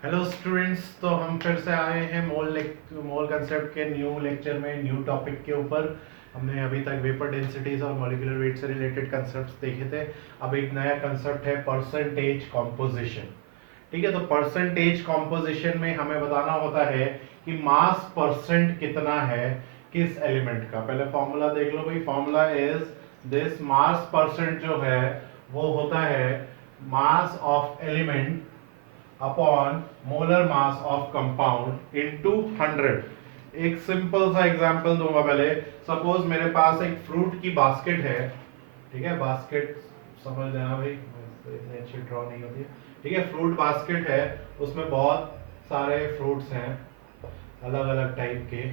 Hello students, तो हम फिर से आए हैं मोल कंसेप्ट के न्यू लेक्चर में, न्यू टॉपिक के ऊपर। हमने अभी तक वेपर डेंसिटीज और मॉलिक्यूलर वेट से रिलेटेड कंसेप्ट्स देखे थे। अब एक नया कंसेप्ट है परसेंटेज कॉम्पोजिशन। ठीक है, तो परसेंटेज कॉम्पोजिशन में हमें बताना होता है कि मास परसेंट कितना है किस एलिमेंट का। पहले फॉर्मूला देख लो भाई। Formula is this, mass percent जो है वो होता है मास of element upon molar mass of compound into 100। एक सिंपल सा एग्जांपल दूंगा पहले। सपोज मेरे पास एक फ्रूट की बास्केट है। ठीक है, बास्केट समझ लेना भाई, इतनी अच्छी ड्रॉ नहीं होती है। ठीक है, फ्रूट बास्केट है, उसमें बहुत सारे फ्रूट्स हैं अलग अलग टाइप के।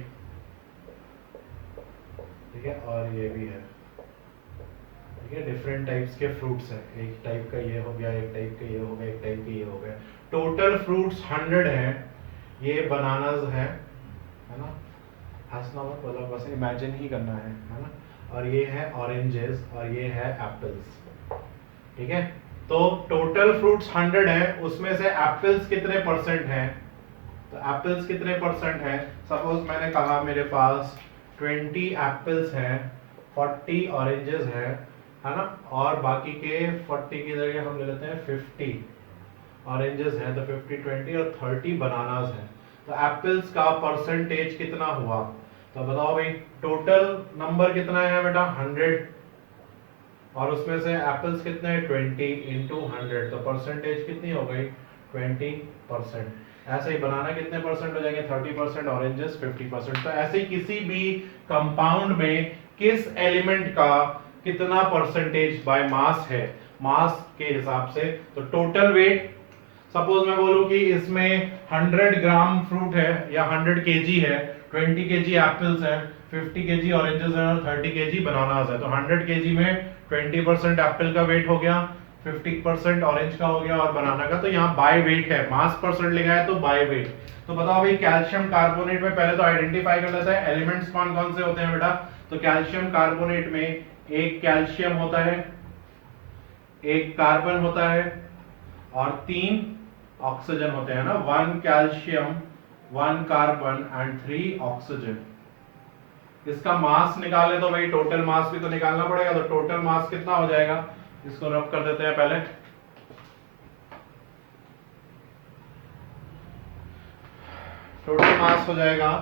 ठीक है, और ये भी है। ठीक है, डिफरेंट टाइप्स के फ्रूट्स हैं। एक टाइप का ये हो गया, एक टाइप का ये हो गया, एक टाइप का ये हो गया। टोटल फ्रूट्स 100 हैं। ये बनानास है ना। हंसना मत, मतलब बस इमेजिन ही करना है ना। और ये है ऑरेंजेस और ये है एप्पल्स। ठीक है, तो टोटल फ्रूट्स 100 है, उसमें से एप्पल्स कितने परसेंट हैं। तो एप्पल्स कितने परसेंट हैं। सपोज मैंने कहा मेरे पास 20 एप्पल्स हैं, 40 ऑरेंजेस हैं, है ना। और बाकी के 40 की जगह हम ले लेते हैं 50 ऑरेंजेस हैं, तो 50 20 और 30 बनानास हैं। तो एप्पल्स का परसेंटेज कितना हुआ। तो बताओ भाई, टोटल नंबर कितना है बेटा 100, और उसमें से एप्पल्स कितने हैं 20 इंटू 100, तो परसेंटेज कितनी हो गई 20%। ऐसे ही बनाना कितने परसेंट हो जाएंगे 30%, ऑरेंजेस 50%। तो ऐसे ही किसी भी कंपाउंड में किस एलिमेंट का कितना परसेंटेज बाय मास है, मास के हिसाब से। तो टोटल वेट, सपोज मैं बोलूं कि इसमें 100 ग्राम फ्रूट है या 100 केजी है, 20 केजी एप्पल्स है, 50 केजी ऑरेंजेस है और 30 केजी बनानास है। तो 100 केजी में 20% एप्पल का वेट हो गया, 50% ऑरेंज का हो गया और बनाना का। तो यहाँ बाय वेट है, मास परसेंट लिखा है तो बाय वेट। तो बताओ भाई, कैल्शियम कार्बोनेट में पहले तो आइडेंटिफाई कर लेते हैं एलिमेंट्स कौन कौन से होते हैं बेटा। तो कैल्शियम कार्बोनेट में एक कैल्शियम होता है, एक कार्बन होता है और 3 ऑक्सीजन होते हैं ना। 1 कैल्शियम, 1 कार्बन एंड 3 ऑक्सीजन। इसका मास निकाले तो भाई टोटल मास भी तो निकालना पड़ेगा। तो टोटल मास कितना हो जाएगा, इसको रफ कर देते हैं पहले। टोटल मास हो जाएगा,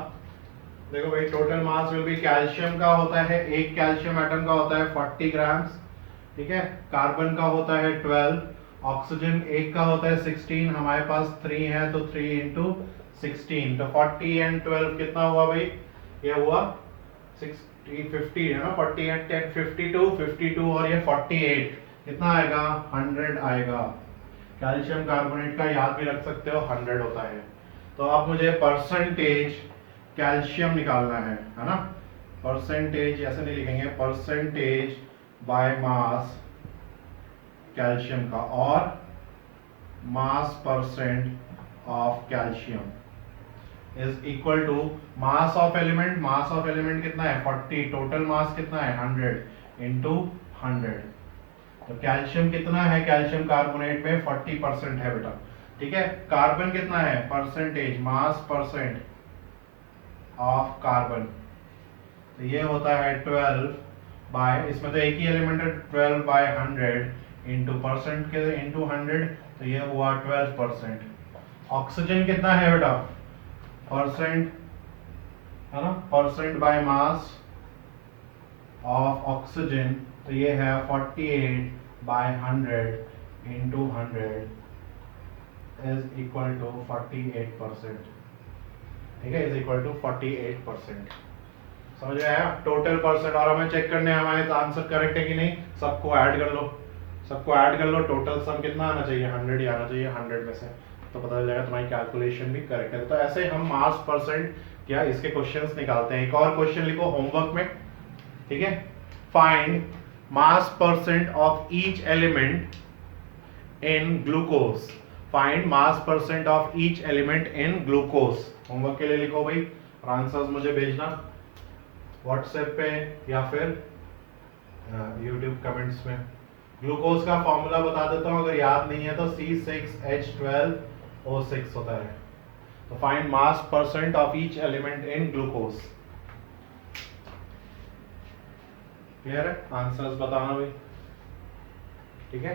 देखो भाई, total mass will be, calcium का होता है, एक कैल्शियम एटम का होता है 40 ग्राम्स। ठीक है, कार्बन का होता है 12, ऑक्सीजन एक का होता है 16, हमारे पास 3 है तो 3 इंटू 16, तो 40 एंड 12 कितना हुआ भाई, ये हुआ 60 50 है ना। 40 एंड 10 52, 52 और ये 48 कितना आएगा 100 आएगा। कैल्शियम कार्बोनेट का याद भी रख सकते हो 100 होता है। तो अब मुझे परसेंटेज कैल्शियम निकालना है ना। परसेंटेज ऐसे नहीं लिखेंगे, परसेंटेज बाय मास कैल्शियम का, और mass percent of calcium is equal to mass of element. Mass of element कितना है 40, टोटल मास कितना है 100 इंटू 100। तो कैल्शियम कितना है, कैल्शियम कार्बोनेट में 40% है बेटा। ठीक है, कार्बन कितना है, percentage mass percent of carbon, तो ये होता है 12 बाय, इसमें तो एक ही एलिमेंट है, 12 बाय 100 इंटू परसेंट के इंटू 100, तो ये हुआ 12%। ऑक्सीजन कितना है बेटा, परसेंट है ना, percent by mass of oxygen, तो ये है 48 by 100 into 100 is equal to 48%। ठीक है, इज इक्वल टू 48%। समझ में आया, टोटल परसेंट। और हमें चेक करने हैं हमारे आंसर करेक्ट है कि नहीं। सबको ऐड कर लो, सबको ऐड कर लो, टोटल सम कितना आना चाहिए 100 ही आना चाहिए 100 में से, तो पता चल जाएगा तुम्हारी कैलकुलेशन भी करेक्ट है। तो ऐसे हम मास परसेंट क्या इसके क्वेश्चंस निकालते हैं। एक और क्वेश्चन लिखो होमवर्क में। ठीक है, find mass percent of each element in glucose. Find mass percent of each element in glucose. Homework के लिए लिखो भाई, और आंसर्स मुझे भेजना व्हाट्सएप पे या फिर यूट्यूब कमेंट्स में। ग्लूकोज का फॉर्मूला बता देता हूँ, अगर याद नहीं है तो C6H12 O6 होता है। तो find mass percent of each element in glucose. Clear है? आंसर्स बताना भाई, ठीक है।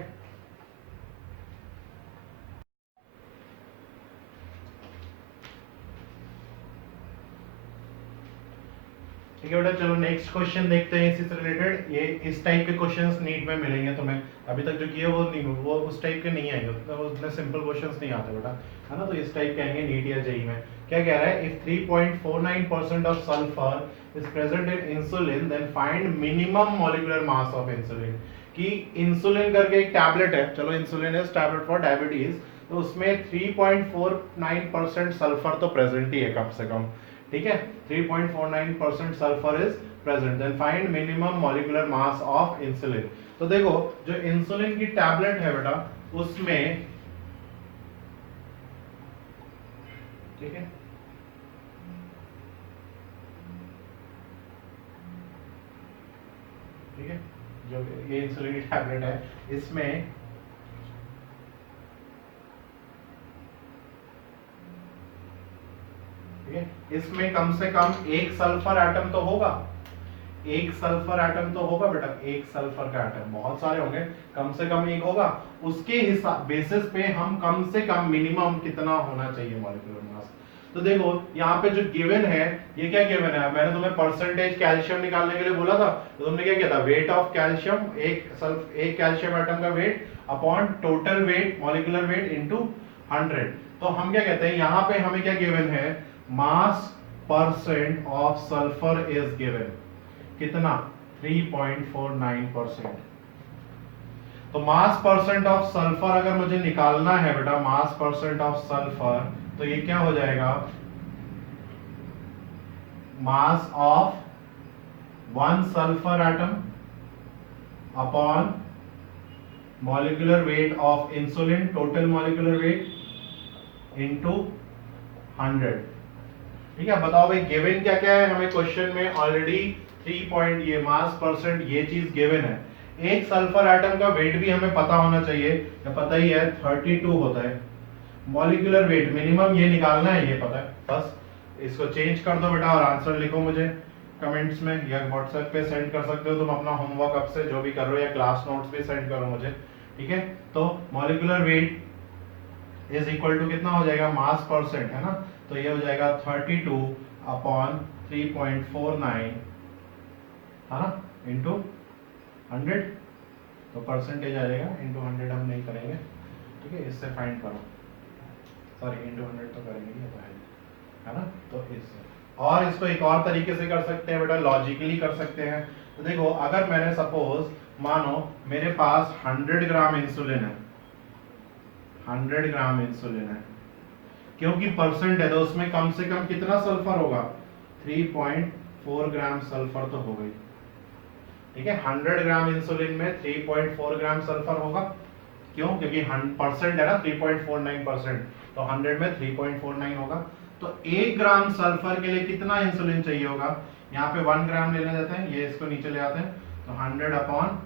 ठीक है बेटा, चलो नेक्स्ट क्वेश्चन देखते हैं इसी से रिलेटेड। ये इस टाइप के क्वेश्चंस नीट में मिलेंगे तुम्हें, अभी तक जो किए वो नहीं, वो उस टाइप के नहीं आएंगे, तो उतने सिंपल क्वेश्चंस नहीं आते बेटा, है ना। तो इस टाइप के आएंगे नीट या जेईई में। क्या कह रहा है, if 3.49% of sulphur is present in insulin then find minimum molecular mass of insulin. कि इंसुलिन करके एक टैबलेट है, चलो insulin is tablet for diabetes, तो उसमें 3.49% सल्फर तो प्रेजेंट ही है कम से कम, ठीक है। 3.49% sulphur is present, then find minimum molecular mass of insulin. तो देखो जो इंसुलिन की टैबलेट है बेटा, उसमें, ठीक है, ठीक है, जो ये इंसुलिन की टैबलेट है, इसमें ठीक है, इसमें कम से कम एक सल्फर एटम तो होगा, एक सल्फर एटम तो होगा बेटा, एक सल्फर का एटम, बहुत सारे होंगे, कम से कम एक होगा। उसके हिसाब बेसिस पे हम कम से कम मिनिमम कितना होना चाहिए मॉलिक्यूलर मास। तो देखो यहाँ पे जो गिवन है, ये क्या गिवन है, मैंने तुम्हें परसेंटेज कैल्शियम निकालने के लिए बोला था, तो तुमने क्या किया था, वेट ऑफ कैल्शियम, एक कैल्शियम एटम का weight upon total weight, molecular weight into 100। तो हम क्या कहते हैं, यहाँ पे हमें क्या गिवन है, मास percent of sulphur is given, कितना, 3.49%। तो मास परसेंट ऑफ सल्फर अगर मुझे निकालना है बेटा, मास परसेंट ऑफ सल्फर, तो ये क्या हो जाएगा, mass of one sulphur atom upon molecular weight of insulin, total molecular weight into 100। ठीक है, बताओ भाई गिवन क्या क्या है हमें क्वेश्चन में, ऑलरेडी 3 पॉइंट, ये मास परसेंट, ये चीज गिवन है। एक सल्फर एटम का वेट भी हमें पता होना चाहिए, या पता ही है 32 होता है। मॉलिक्यूलर वेट मिनिमम ये निकालना है, ये पता है, बस इसको चेंज कर दो बेटा और आंसर लिखो मुझे कमेंट्स में, या व्हाट्सएप पे सेंड कर सकते हो तुम अपना होमवर्क अब से जो भी कर रहे हो, या क्लास नोट्स भी सेंड करो मुझे, ठीक है। तो molecular weight is equal to कितना हो जाएगा, मास परसेंट है ना, तो ये हो जाएगा 32 अपॉन 3.49, है ना, इंटू 100। तो परसेंटेज आ जाएगा, इंटू 100 हम नहीं करेंगे, ठीक है, इससे फाइंड करो, सॉरी इंटू 100 तो करेंगे, ये तो है ना। तो इससे, और इसको एक और तरीके से कर सकते हैं बेटा, लॉजिकली कर सकते हैं। तो देखो अगर मैंने सपोज मानो मेरे पास 100 ग्राम इंसुलिन है, 100 ग्राम इंसुलिन है, क्योंकि परसेंट है तो उसमें कम से कम कितना सल्फर होगा, 3.4 ग्राम सल्फर तो हो गई, ठीक है। 100 ग्राम इंसुलिन में 3.4 ग्राम सल्फर होगा, क्यों, क्योंकि परसेंट है ना 3.49%, तो 100 में 3.49 होगा। तो 1 ग्राम सल्फर के लिए कितना इंसुलिन चाहिए होगा, यहाँ पे 1 ग्राम लेने देते हैं, ये इसको नीचे ले आते हैं, तो 100 अपॉन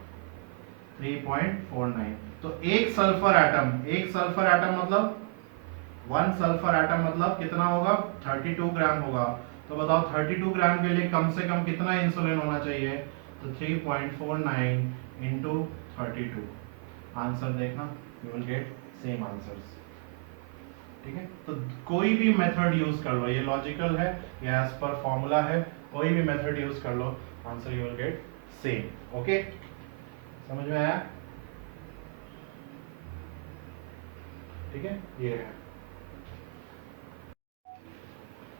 3.49। तो एक सल्फर एटम मतलब 1 सल्फर एटम मतलब कितना होगा, 32 ग्राम होगा। तो बताओ 32 ग्राम के लिए कम से कम कितना इंसुलिन होना चाहिए, तो 3.49 इंटू 32। आंसर देखना, you will get same answers, ठीक है। तो कोई भी मेथड यूज कर लो, ये लॉजिकल है, ये एज पर फॉर्मूला है, कोई भी मेथड यूज कर लो, answer you will get same. Okay, समझ में आया, ठीक है, ये है।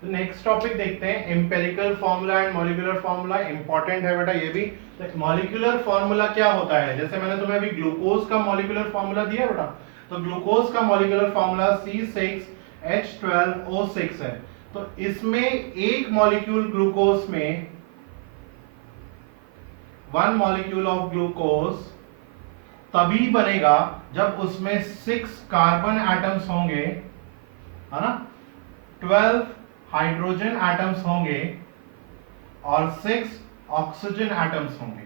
तो नेक्स्ट टॉपिक देखते हैं, empirical formula and molecular formula. Important है बेटा ये भी। तो मॉलिक्यूलर फॉर्मूला क्या होता है, जैसे मैंने तुम्हें अभी ग्लूकोज का मॉलिक्यूलर फॉर्मूला दिया बेटा, तो ग्लूकोज का मॉलिक्यूलर फॉर्मूला C6H12O6 है। तो इसमें एक मॉलिक्यूल ग्लूकोज में, 1 मॉलिक्यूल ऑफ ग्लूकोज तभी बनेगा जब उसमें 6 कार्बन एटम्स होंगे, है ना, 12 हाइड्रोजन एटम्स होंगे और 6 ऑक्सीजन एटम्स होंगे,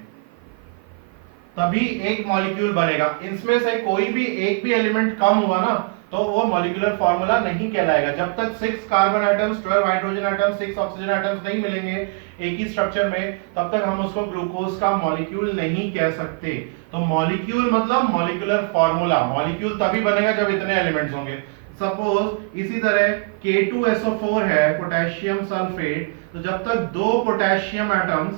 तभी एक मॉलिक्यूल बनेगा। इसमें से कोई भी एक भी एलिमेंट कम हुआ ना, तो वो मॉलिक्यूलर फॉर्मूला नहीं कहलाएगा। जब तक 6 carbon atoms, 12 hydrogen atoms, 6 oxygen atoms नहीं मिलेंगे एक ही स्ट्रक्चर में, तब तक हम उसको ग्लूकोज का मॉलिक्यूल नहीं कह सकते। तो मॉलिक्यूल मतलब मॉलिक्यूलर फॉर्मूला, मॉलिक्यूल तभी बनेगा जब इतने एलिमेंट्स होंगे। सपोज इसी तरह K2SO4 है, पोटेशियम सल्फेट, तो जब तक 2 पोटेशियम एटम्स,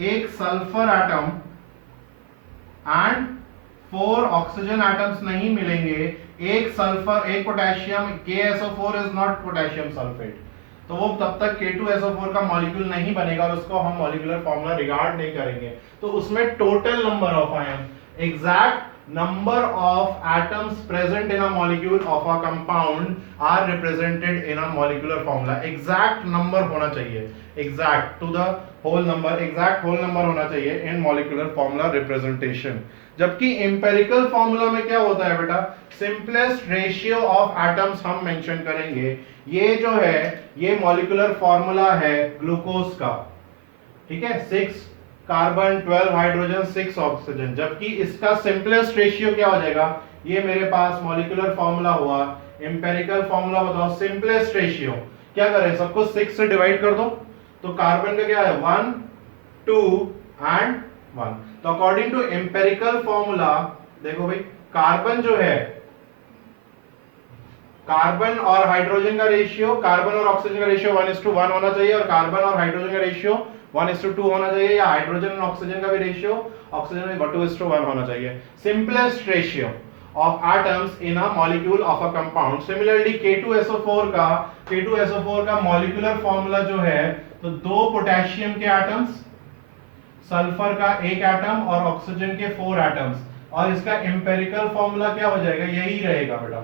एक sulphur atom and 4 oxygen atoms नहीं मिलेंगे, एक सल्फर, एक potassium, KSO4 is not potassium sulphate, तो वो तब तक K2SO4 का मॉलिक्यूल नहीं बनेगा और उसको हम मॉलिक्यूलर फॉर्मूला रिगार्ड नहीं करेंगे। तो उसमें total number of ion, exact number of atoms present in a molecule of a compound are represented in a molecular formula। exact number होना चाहिए, exact to the whole number, exact whole number होना चाहिए in molecular formula representation। जबकि empirical formula में क्या होता है बेटा, simplest ratio of atoms हम मेंशन करेंगे। ये जो है ये molecular formula है ग्लूकोज का, ठीक है, 6 कार्बन, 12 हाइड्रोजन, 6 ऑक्सीजन, जबकि इसका सिंपलेस्ट रेशियो क्या हो जाएगा, ये मेरे पास मॉलिक्यूलर फॉर्मूला हुआ। एम्पिरिकल फॉर्मूला बताओ, सिंपलेस्ट रेशियो क्या करें, सबको 6 से डिवाइड कर दो, तो कार्बन का क्या है 1 2 एंड 1। तो अकॉर्डिंग टू एम्पिरिकल फॉर्मूला देखो भाई, कार्बन जो है, कार्बन और हाइड्रोजन का रेशियो, कार्बन और ऑक्सीजन का रेशियो 1:1 होना चाहिए, और कार्बन और हाइड्रोजन का रेशियो 1:2 होना चाहिए, या हाइड्रोजन और ऑक्सीजन का भी रेशियो ऑक्सीजन में 2:1 होना चाहिए। Simplest ratio of atoms in a molecule of a compound. Similarly K2SO4 का मॉलिक्यूलर फॉर्मूला जो है, तो 2 पोटेशियम के एटम्स, सल्फर का 1 एटम और ऑक्सीजन के 4 एटम्स, और इसका एम्पिरिकल फॉर्मूला क्या हो जाएगा, यही रहेगा बेटा,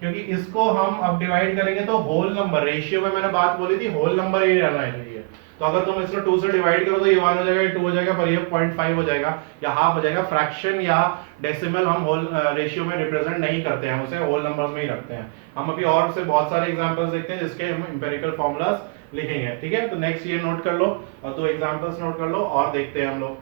क्योंकि इसको हम अब डिवाइड करेंगे तो होल नंबर, रेशियो में मैंने बात बोली थी होल नंबर ही रहना चाहिए। तो अगर तुम इसको 2 से डिवाइड करो तो ये 1 हो जाएगा, ये 2 हो जाएगा, पर ये 0.5 हो जाएगा या हाफ हो जाएगा। फ्रैक्शन या डेसिमल हम होल रेशियो में रिप्रेजेंट नहीं करते हैं, उसे होल नंबर्स में ही रखते हैं। हम अभी और से बहुत सारे एग्जांपल्स देखते हैं जिसके हम एम्पिरिकल फॉर्मूलाज लिखेंगे, ठीक है। तो नेक्स्ट ये नोट कर लो और 2 एग्जांपल्स नोट कर लो और देखते हैं हम लोग।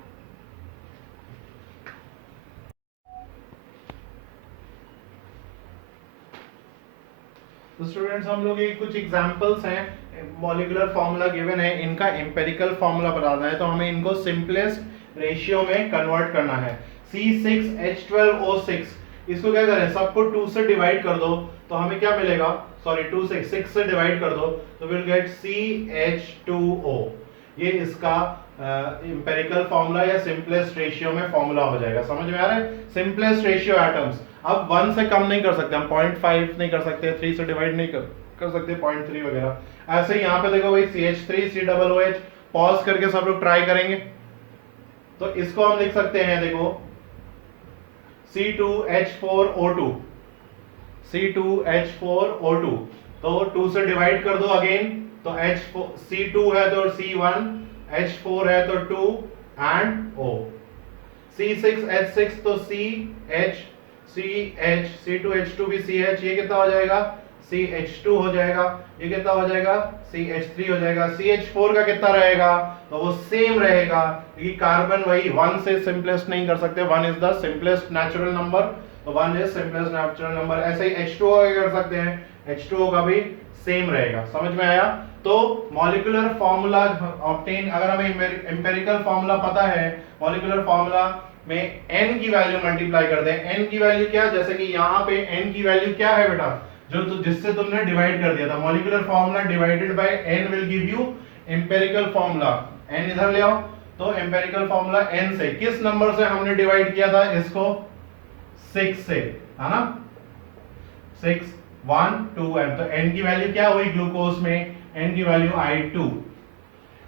तो स्टूडेंट्स हम लोग ये कुछ एग्जांपल्स हैं, मॉलिक्यूलर फॉर्मूला गिवन है, इनका एम्पिरिकल फॉर्मूला बताना है, तो हमें इनको सिंपलेस्ट रेशियो में कन्वर्ट करना है। C6H12O6, इसको क्या करें, सबको 2 से डिवाइड कर दो, तो हमें क्या मिलेगा, सॉरी 2 से 6 से डिवाइड कर दो, तो विल गेट CH2O। ये इसका एम्पिरिकल फॉर्मूला या सिंपलेस्ट रेशियो में फॉर्मूला हो जाएगा। समझ में आ रहा है, सिंपलेस्ट रेशियो एटम्स। अब 1 से कम नहीं कर सकते हम, 0.5 नहीं कर सकते, 3 से डिवाइड नहीं कर सकते, 0.3 वगैरह। ऐसे ही यहाँ पे देखो भाई CH3 COOH, पॉज करके सब लोग ट्राई करेंगे, तो इसको हम लिख सकते हैं, देखो C2H4O2, C2H4O2, तो 2 से डिवाइड कर दो अगेन, तो C2 है तो C1, H4 है तो 2 एंड O। C6H6 तो CH, C2H2 भी CH, ये कितना हो जाएगा, CH2 हो जाएगा, ये कितना हो जाएगा, CH3 हो जाएगा। CH4 का कितना रहेगा, तो वो सेम रहेगा, क्योंकि कार्बन वही 1 से सिंपलेस्ट नहीं कर सकते, 1 is the simplest natural number, तो 1 इज सिंपलेस्ट नेचुरल नंबर। ऐसे ही H2O का कर सकते हैं, H2O का भी सेम रहेगा। समझ में आया। तो मॉलिक्यूलर फॉर्मूला ऑब्टेन, अगर हमें एम्पिरिकल फॉर्मूला पता है, मॉलिक्यूलर फॉर्मूला में n की वैल्यू मल्टीप्लाई करते हैं। n की वैल्यू क्या, जैसे कि यहाँ पे n की वैल्यू क्या है बेटा, जो जिससे तुमने डिवाइड कर दिया था, molecular formula divided by n will give you empirical formula. n इधर ले आओ, तो एम्पिरिकल फॉर्मूला n से, किस नंबर से हमने डिवाइड किया था इसको, 6 से, है ना, 6 1 2 n, तो n की वैल्यू क्या हुई ग्लूकोज में, n की वैल्यू I2,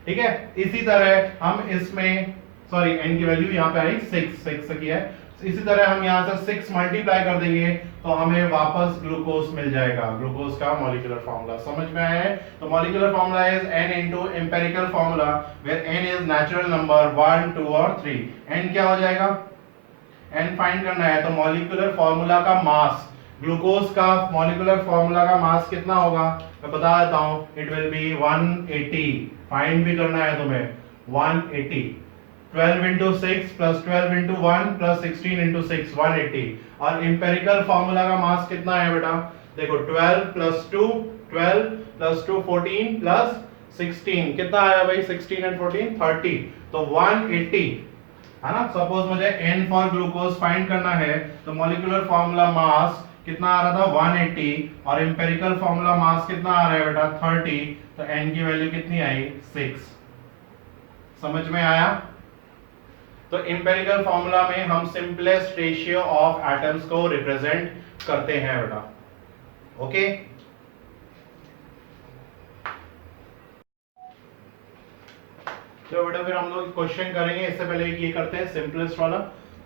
ठीक है। इसी तरह हम इसमें, सॉरी n की वैल्यू यहाँ पे आई 6 से किया है, इसी तरह हम यहाँ से 6 मल्टीप्लाई कर देंगे तो हमें वापस ग्लूकोज मिल जाएगा, ग्लूकोज का मॉलिक्यूलर फॉर्मूला। समझ में आया है। तो molecular formula is n into empirical formula where n is natural number 1 2 और 3। n क्या हो जाएगा, n फाइंड करना है, तो मॉलिक्यूलर फॉर्मूला का मास, ग्लूकोज का मॉलिक्यूलर फॉर्मूला का मास कितना होगा, मैं बता देता हूं, इट विल बी 180। फाइंड भी करना है तुम्हें 180, 12 into 6 plus 12 into 1 plus 16 into 6 180। और इंपेरिकल फॉर्मूला का मास कितना है बेटा, देखो 12 प्लस 2 12 प्लस 2 14 प्लस 16 कितना आया भाई, 16 एंड 14 30, तो 180 है ना। सपोज मुझे n फॉर ग्लूकोज फाइंड करना है, तो मॉलिक्यूलर फॉर्मूला मास कितना आ रहा था 180 और इंपेरिकल फॉर्मूला मास कितना आ रहा है बेटा 30, तो n की वैल्यू कितनी आई 6। समझ में आया। तो इंपेरिकल फॉर्मूला में हम सिंपलेस्ट रेशियो ऑफ एटम्स को रिप्रेजेंट करते हैं बेटा। ओके तो बेटा फिर हम लोग क्वेश्चन करेंगे, इससे पहले ये करते हैं सिंपलेस्ट वाला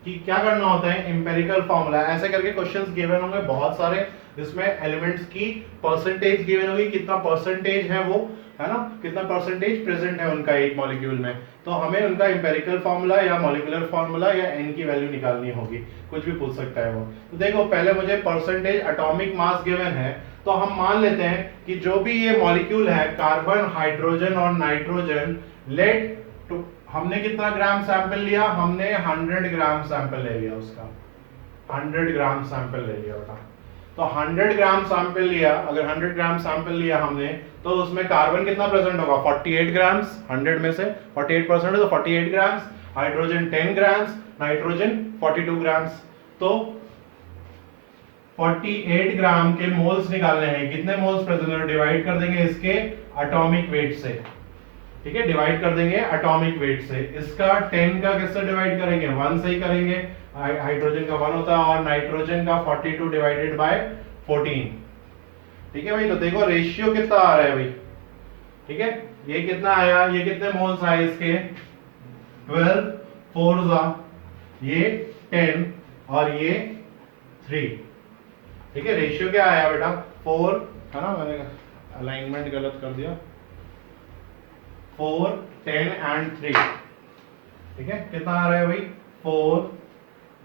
कि क्या करना होता है इंपेरिकल फॉर्मूला। ऐसे करके क्वेश्चंस गिवन होंगे बहुत सारे, जिसमें एलिमेंट्स की परसेंटेज गिवन होगी, कितना परसेंटेज है वो, है ना, कितना परसेंटेज प्रेजेंट है उनका एक मॉलिक्यूल में, तो हमें उनका इंपेरिकल फॉर्मूला या मॉलिक्यूलर फॉर्मूला या n की वैल्यू निकालनी होगी, कुछ भी पूछ सकता है वो। तो देखो पहले मुझे परसेंटेज एटॉमिक मास गिवन है, तो हम मान लेते हैं कि जो भी ये मॉलिक्यूल है कार्बन हाइड्रोजन और नाइट्रोजन, लेट टू हमने कितना ग्राम सैंपल लिया, हमने 100 ग्राम सैंपल ले लिया, उसका 100 ग्राम सैंपल ले लिया बेटा। तो 100 ग्राम सैंपल लिया, अगर 100 ग्राम सैंपल लिया हमने, तो उसमें कार्बन कितना प्रेजेंट होगा 48 ग्राम्स, 100 में से 48% है तो 48 grams, hydrogen 10 grams, nitrogen 42 grams. तो 48 ग्राम के मोल्स निकालने हैं, कितने मोल्स प्रेजेंट है, डिवाइड कर देंगे इसके एटॉमिक वेट से, ठीक है, डिवाइड कर देंगे एटॉमिक वेट से। इसका 10 का किससे डिवाइड करेंगे, 1 से ही करेंगे, हाइड्रोजन का 1 होता है और नाइट्रोजन का 42 डिवाइडेड बाय 14, ठीक है भाई। तो देखो रेशियो कितना आ रहा है भाई, ठीक है, ये कितना आया, ये कितने मोल्स आए इसके 12 4 जा, ये 10 और ये 3, ठीक है। रेशियो क्या आया बेटा 4, है ना, मैंने अलाइनमेंट गलत कर दिया, 4 10 एंड 3, ठीक है, कितना आ रहा है भाई 4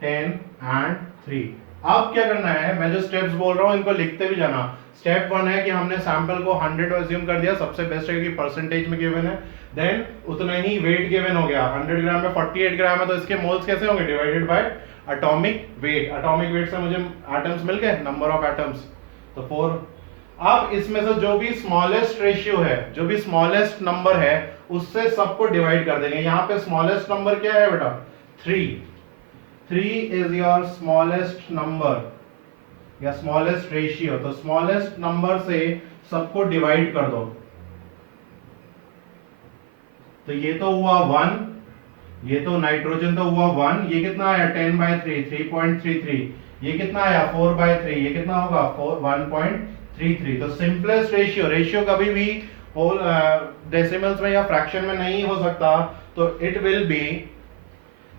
10 एंड 3। अब क्या करना है, मैं जो स्टेप्स बोल रहा हूं इनको लिखते भी जाना। स्टेप 1 है कि हमने सैंपल को 100 अज्यूम कर दिया, सबसे बेस्ट है कि परसेंटेज में गिवन है, देन उतना ही वेट गिवन हो गया, 100 ग्राम में 48 ग्राम है, तो इसके मोल्स कैसे होंगे, divided by atomic weight. Atomic weight से मुझे एटम्स मिल गए, नंबर ऑफ एटम्स, तो 4। अब इसमें से जो भी स्मॉलेस्ट रेशियो है, जो भी स्मॉलेस्ट नंबर है, उससे सबको डिवाइड कर देंगे। यहाँ पे स्मॉलेस्ट नंबर क्या है बेटा 3, 3 इज योर स्मॉलेस्ट नंबर या स्मॉलेस्ट रेशियो, तो स्मॉलेस्ट नंबर से सबको डिवाइड कर दो। तो ये तो हुआ 1, ये तो नाइट्रोजन तो हुआ 1, ये कितना आया 10/3 3.33, ये कितना आया 4/3, ये कितना होगा 1.33। तो सिंपलेस्ट रेशियो, रेशियो कभी भी होल डेसिमल्स में या फ्रैक्शन में नहीं हो सकता, तो it will be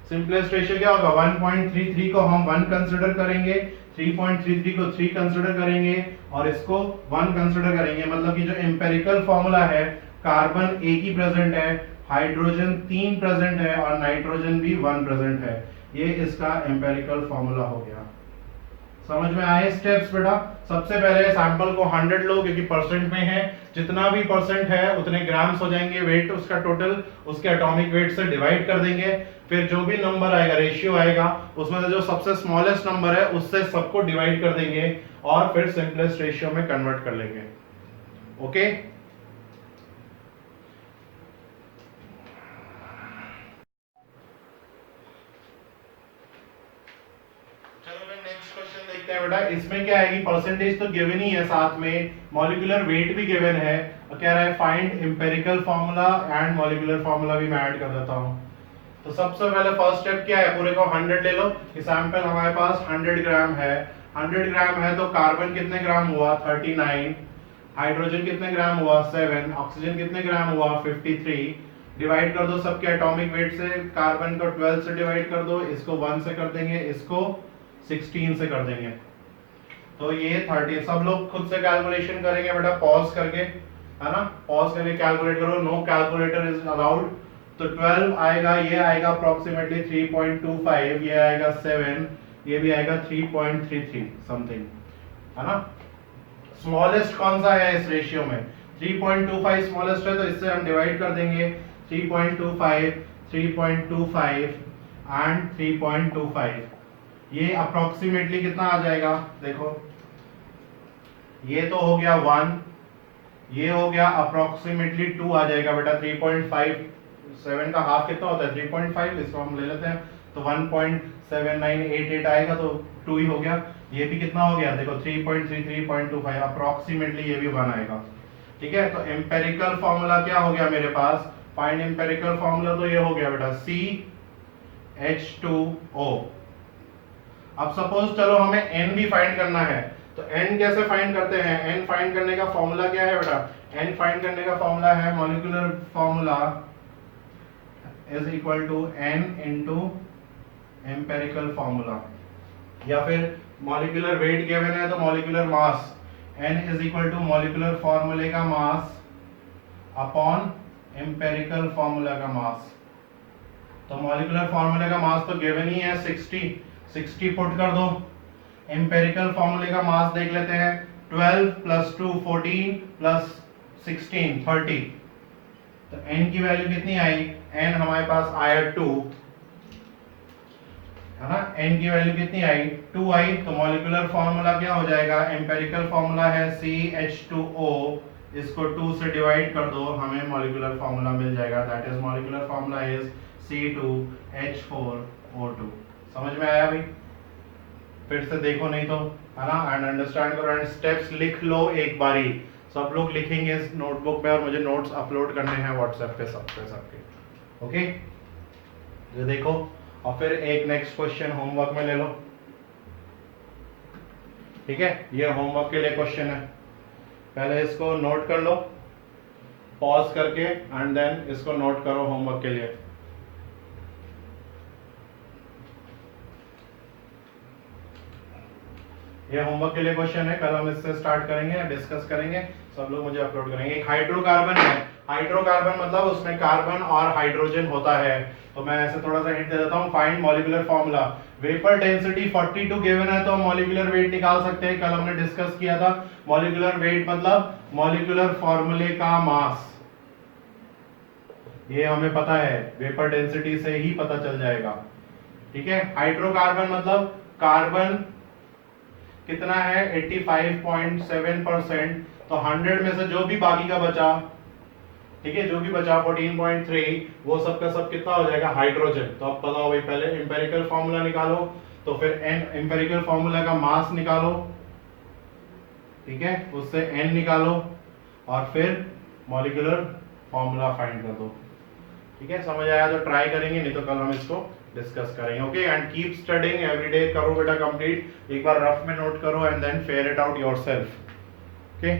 simplest ratio क्या होगा 1.33 को हम 1 कंसीडर करेंगे, 3.33 को 3 कंसीडर करेंगे और इसको 1 कंसीडर करेंगे। मतलब कि जो एम्पिरिकल फॉर्मूला है, कार्बन एक ही प्रेजेंट है, हाइड्रोजन 3 प्रेजेंट है और नाइट्रोजन भी 1 प्रेजेंट है, ये इसका एम्पिरिकल फॉर्मूला हो गया। समझ में आए स्टेप्स बेटा। सबसे पहले सैंपल को 100 लो, क्योंकि परसेंट में है, जितना भी परसेंट है उतने ग्राम्स हो जाएंगे, वेट उसका टोटल उसके एटॉमिक वेट से डिवाइड कर देंगे, फिर जो भी नंबर आएगा, रेशियो आएगा, उसमें से जो सबसे स्मॉलेस्ट नंबर है उससे सबको डिवाइड कर देंगे और फिर सिंपलेस्ट रेशियो में कन्वर्ट कर लेंगे। ओके बेटा, इसमें क्या है कि परसेंटेज तो गिवन ही है, साथ में मॉलिक्यूलर वेट भी गिवन है, और कह रहा है find empirical formula and molecular formula भी मैं ऐड कर देता हूं। तो सबसे पहले फर्स्ट स्टेप क्या है, पूरे को 100 ले लो, कि सैंपल हमारे पास 100 ग्राम है, 100 ग्राम है तो कार्बन कितने ग्राम हुआ 39, हाइड्रोजन कितने ग्राम हुआ 7, ऑक्सीजन कितने ग्राम हुआ 53, डिवाइड कर दो सबके एटॉमिक वेट से, कार्बन को 12 से डिवाइड कर दो, इसको 1 से कर देंगे, इसको 16 से कर देंगे, तो ये 30। सब लोग खुद से कैलकुलेशन करेंगे बेटा, पॉज करके, है ना, पॉज करके कैलकुलेट करो, नो कैलकुलेटर इज अलाउड। तो 12 आएगा, ये आएगा अप्रोक्सीमेटली 3.25, ये आएगा 7, ये भी आएगा 3.33 समथिंग, है ना। स्मॉलेस्ट कौन सा है इस रेशियो में, 3.25 स्मॉलेस्ट है, तो इससे हम डिवाइड कर देंगे 3.25, 3.25 एंड 3.25। ये अप्रोक्सीमेटली कितना आ जाएगा? देखो ये तो हो गया 1, ये हो गया अप्रोक्सीमेटली 2 आ जाएगा बेटा। 3.57 का हाफ कितना होता है? 3.5। इसको हम ले लेते हैं तो 1.7988 आएगा, तो 2 ही हो गया। ये भी कितना हो गया? देखो 3.33.25 अप्रोक्सीमेटली ये भी 1 आएगा। ठीक है, तो एम्पेरिकल फॉर्मूला क्या हो गया मेरे पास? फाइंड एम्पेरिकल फॉर्मूला तो ये हो गया बेटा CH2O। अब सपोज चलो हमें n भी फाइंड करना है, तो n कैसे फाइंड करते हैं? n फाइंड करने का फॉर्मूला क्या है बेटा? n फाइंड करने का फॉर्मूला है molecular formula is equal to n into empirical formula, या फिर मॉलिक्यूलर वेट गिवन है तो molecular mass n is equal to molecular फॉर्मूले का मास अपॉन एम्पेरिकल फॉर्मूला का मास। तो मॉलिक्यूलर फॉर्मूले का मास तो गिवन ही है 60 पुट कर दो। एम्पेरिकल फॉर्मूले का मास देख लेते हैं, 12 प्लस 2 14 प्लस 16 30। तो n की वैल्यू कितनी आई? n हमारे पास आया 2, है ना। n की वैल्यू कितनी आई? 2 आई। तो मॉलिक्यूलर फॉर्मूला क्या हो जाएगा? एम्पेरिकल फॉर्मूला है CH2O, इसको 2 से डिवाइड कर दो, हमें मॉलिक्यूलर फॉर्मूला मिल जाएगा। That is molecular formula is C2H4O2। समझ में आया भाई? फिर से देखो नहीं तो, है ना, एंड अंडरस्टैंड करो एंड स्टेप्स लिख लो एक बारी। सब लोग लिखेंगे इस नोटबुक में और मुझे नोट्स अपलोड करने हैं व्हाट्सएप पे सबके। ओके, ये देखो। और फिर एक नेक्स्ट क्वेश्चन होमवर्क में ले लो। ठीक है, ये होमवर्क के लिए क्वेश्चन है। पहले इसको नोट कर लो पॉज करके, एंड देन इसको नोट करो होमवर्क के लिए। ये होमवर्क के लिए क्वेश्चन है, कल हम इससे स्टार्ट करेंगे, डिस्कस करेंगे, सब लोग मुझे अपलोड करेंगे। एक हाइड्रोकार्बन है, हाइड्रोकार्बन मतलब उसमें कार्बन और हाइड्रोजन होता है। तो मैं ऐसे थोड़ा सा हिंट दे देता हूँ। Find molecular formula, vapour density 42 given है तो मॉलिक्यूलर वेट निकाल सकते हैं। कल हमने डिस्कस किया था मॉलिक्यूलर वेट मतलब मॉलिक्यूलर फॉर्मूले का मास, ये हमें पता है, वेपर डेंसिटी से ही पता चल जाएगा। ठीक है, हाइड्रोकार्बन मतलब कार्बन कितना है? 85.7%। तो 100 में से जो भी बाकी का बचा, ठीक है, जो भी बचा 14.3, वो सब का सब कितना हो जाएगा? हाइड्रोजन। तो अब बताओ भाई, पहले एम्पेरिकल फॉर्मूला निकालो, तो फिर एम्पेरिकल फॉर्मूला का मास निकालो, ठीक है, उससे n निकालो, और फिर मॉलिक्यूलर फॉर्मूला फाइंड कर दो। ठीक है, समझ आया तो ट्राई करेंगे, नहीं तो कल हम इसको डिस्कस करेंगे। Okay, and keep studying everyday. करो बेटा कंप्लीट, एक बार रफ में नोट करो and then fair it out yourself. Okay.